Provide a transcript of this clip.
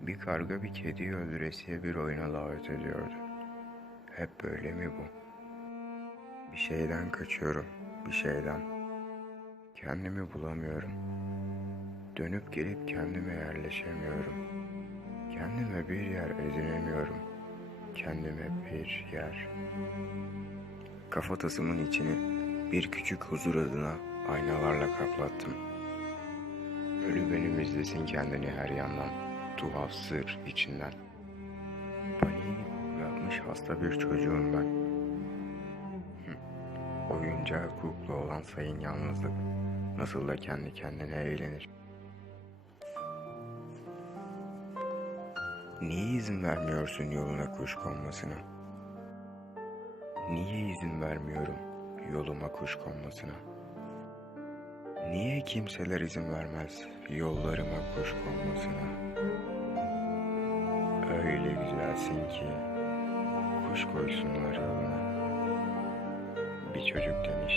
Bir karga bir kediyi öldüresiye bir oyuna davet ediyordu. Hep böyle mi bu? Bir şeyden kaçıyorum, bir şeyden. Kendimi bulamıyorum. Dönüp gelip kendime yerleşemiyorum. Kendime bir yer edinemiyorum. Kendime bir yer. Kafatasımın içini bir küçük huzur adına aynalarla kaplattım. Ölü benim izlesin kendini her yandan. Tuhaf sır içinden. Paniğini yapmış hasta bir çocuğum ben. Oyuncağı kukla olan sayın yalnızlık. Nasıl da kendi kendine eğlenir. Niye izin vermiyorsun yoluna kuş konmasına? Niye izin vermiyorum yoluma kuş konmasına? Niye kimseler izin vermez yollarıma kuş konmasına? Öyle güzelsin ki kuş koysunlar yoluna. Bir çocuk demiş